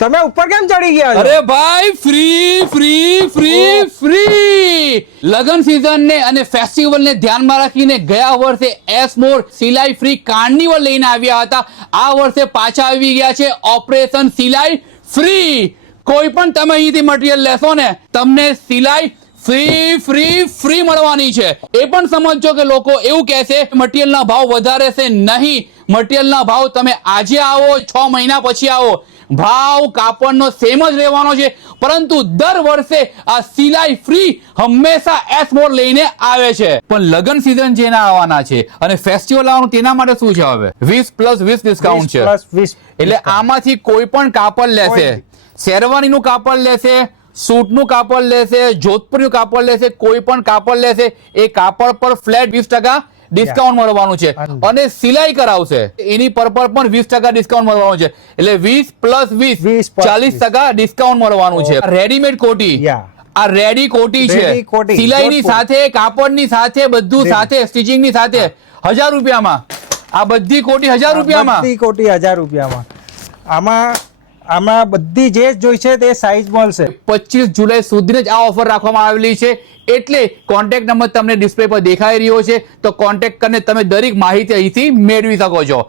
તમે ઉપર કેમ ચડી ગયા અરે ભાઈ ફ્રી ફ્રી ફ્રી ફ્રી લગન સીઝન ને અને ફેસ્ટિવલ ને ધ્યાનમાં રાખીને ગયા વર્ષે એસ મોર સિલાઈ ફ્રી કાર્નિવલ લઈને આવ્યા હતા. આ વર્ષે પાછા આવી ગયા છે ઓપરેશન સિલાઈ ફ્રી કોઈ પણ તમે અહીંથી મટીરિયલ લેશો ને તમને સિલાઈ ફ્રી ફ્રી ફ્રી મળવાની છે. એ પણ સમજો કે લોકો એવું કહેશે મટીરિયલના ભાવ વધારે છે નહીં. મટીરિયલના ભાવ તમે આજે આવો છ મહિના પછી આવો. ભાવ કાપડનો સેમ જ રહેવાનો છે. પરંતુ દર વર્ષે આ સિલાઈ ફ્રી હંમેશા એસ મોર લઈને આવે છે. પણ લગન સીઝન જેના આવવાના છે. અને ફેસ્ટિવલ આવવાનું તેના માટે શું છે હવે? વીસ પ્લસ વીસ ડિસ્કાઉન્ટ છે. એટલે આમાંથી કોઈ પણ કાપડ લેશે. શેરવાનીનું કાપડ લેશે સૂટનું કાપડ લેશે જોધપુરનું કાપડ લેશે કોઈ પણ કાપડ લેશે એ કાપડ પર ફ્લેટ વીસ ટકા ડિસ્કાઉન્ટ મળવાનું છે. અને સિલાઈ કરાવશે. એની પર પણ વીસ ટકા ડિસ્કાઉન્ટ મળવાનું છે. એટલે વીસ પ્લસ વીસ 20 ચાલીસ ટકા ડિસ્કાઉન્ટ મળવાનું છે. રેડીમેડ કોટી. આ રેડી કોટી છે. સિલાઈની સાથે કાપડની સાથે બધું. સાથે સ્ટિચિંગની સાથે. હજાર રૂપિયામાં. આ બધી કોટી હજાર રૂપિયામાં. કોટી હજાર રૂપિયામાં. આમાં આમાં બધી જે જોઈશે તે સાઈઝ મળશે પચીસ જુલાઈ સુધીને જ આ ઓફર રાખવામાં આવેલી છે. એટલે કોન્ટેક્ટ નંબર તમને ડિસ્પ્લે પર દેખાઈ રહ્યો છે. તો કોન્ટેક્ટ કરીને તમે દરેક માહિતી અહીંથી મેળવી શકો છો.